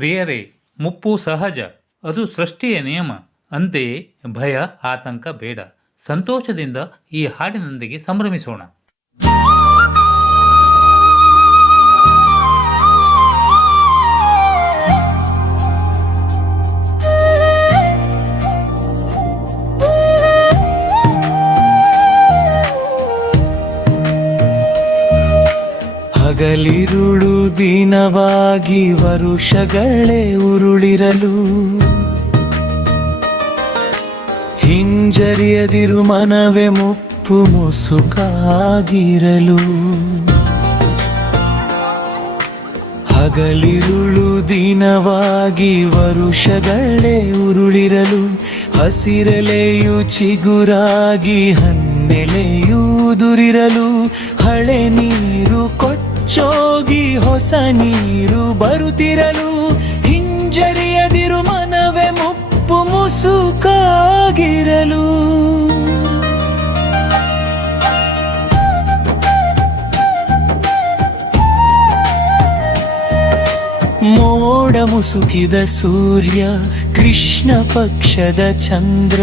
ಪ್ರಿಯರೇ, ಮುಪ್ಪು ಸಹಜ, ಅದು ಸೃಷ್ಟಿಯ ನಿಯಮ. ಅಂತೆಯೇ ಭಯ, ಆತಂಕ ಬೇಡ. ಸಂತೋಷದಿಂದ ಈ ಹಾಡಿನೊಂದಿಗೆ ಸಂಭ್ರಮಿಸೋಣ. ಹಗಲಿರುಳು ದಿನವಾಗಿ ವರುಷಗಳೇ ಉರುಳಿರಲು, ಹಿಂಜರಿಯದಿರು ಮನವೇ ಮುಪ್ಪು ಮುಸುಕಾಗಿರಲು. ಹಗಲಿರುಳು ದಿನವಾಗಿ ವರುಷಗಳೇ ಉರುಳಿರಲು, ಹಸಿರೆಲೆಯು ಚಿಗುರಾಗಿ ಹನ್ನೆಲೆಯೂ ಉದುರಿರಲು, ಹಳೆ ನೀರು ಕೊಚ್ಚೋಗಿ ಹೊಸ ನೀರು ಬರುತ್ತಿರಲು, ಹಿಂಜರಿಯದಿರು ಮನವೇ ಮುಪ್ಪು ಮುಸುಕಾಗಿರಲು. ಮೋಡ ಮುಸುಕಿದ ಸೂರ್ಯ, ಕೃಷ್ಣ ಪಕ್ಷದ ಚಂದ್ರ,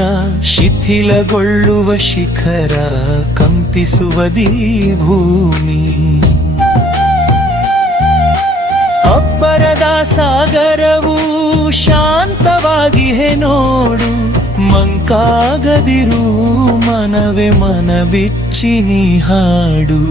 ಶಿಥಿಲಗೊಳ್ಳುವ ಶಿಖರ, ಕಂಪಿಸುವದೀ ಭೂಮಿ. ಅಬ್ಬರದ ಸಾಗರವು ಶಾಂತವಾಗಿಹೆ ನೋಡು, ಮಂಕಾಗದಿರು ಮನವೇ ಮನ ಬಿಚ್ಚಿ ನೀ ಹಾಡು.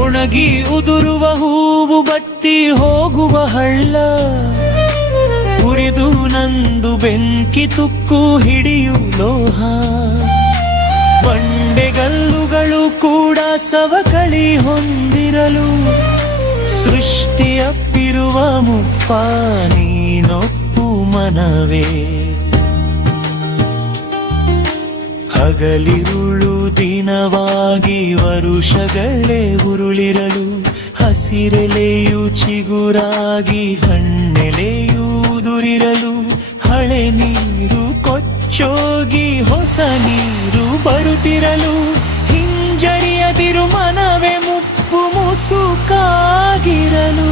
ಒಣಗಿ ಉದುರುವ ಹೂವು ಬತ್ತಿ ಹೋಗುವ ಹಳ್ಳ, ಉರಿದು ನಂದು ಬೆಂಕಿ ತುಕ್ಕು ಹಿಡಿಯು ಲೋಹ. ಬಂಡೆಗಲ್ಲುಗಳು ಕೂಡ ಸವಕಳಿ ಹೊಂದಿರಲು, ಸೃಷ್ಟಿಯಪ್ಪಿರುವ ಮುಪ್ಪ ನೀನೊಪ್ಪು ಮನವೇ. ಹಗಲಿರುಳು ದಿನವಾಗಿ ವರುಷಗಳೇ ಉರುಳಿರಲು, ಹಸಿರೆಲೆಯು ಚಿಗುರಾಗಿ ಹಣ್ಣೆಲೆಯೂ ಉದುರಿರಲು, ಹಳೆ ನೀರು ಕೊಚ್ಚೋಗಿ ಹೊಸ ನೀರು ಬರುತ್ತಿರಲು, ಹಿಂಜರಿಯದಿರು ಮನವೇ ಮುಪ್ಪು ಮುಸುಕಾಗಿರಲು.